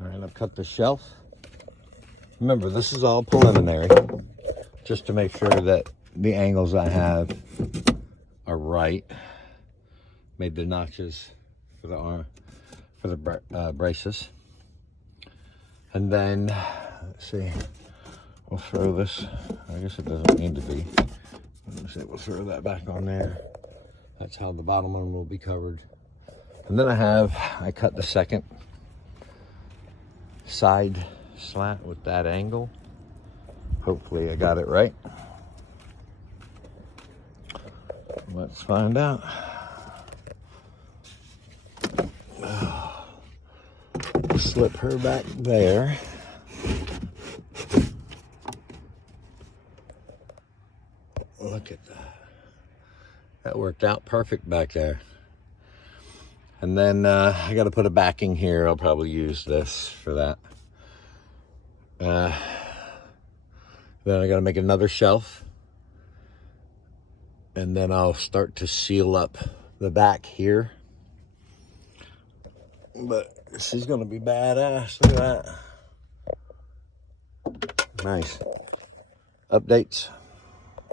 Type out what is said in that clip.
All right, I've cut the shelf. Remember, this is all preliminary, just to make sure that the angles I have are right. Made the notches for the arm, for the braces. And then, let's see, we'll throw this, I guess it doesn't need to be. Let's see, we'll throw that back on there. That's how the bottom one will be covered. And then I cut the second side slat with that angle. Hopefully I got it right. Let's find out. Slip her back there. Look at that. That worked out perfect back there. And then I got to put a backing here. I'll probably use this for that. Then I got to make another shelf. And then I'll start to seal up the back here. But she's going to be badass. Look at that. Nice. Updates.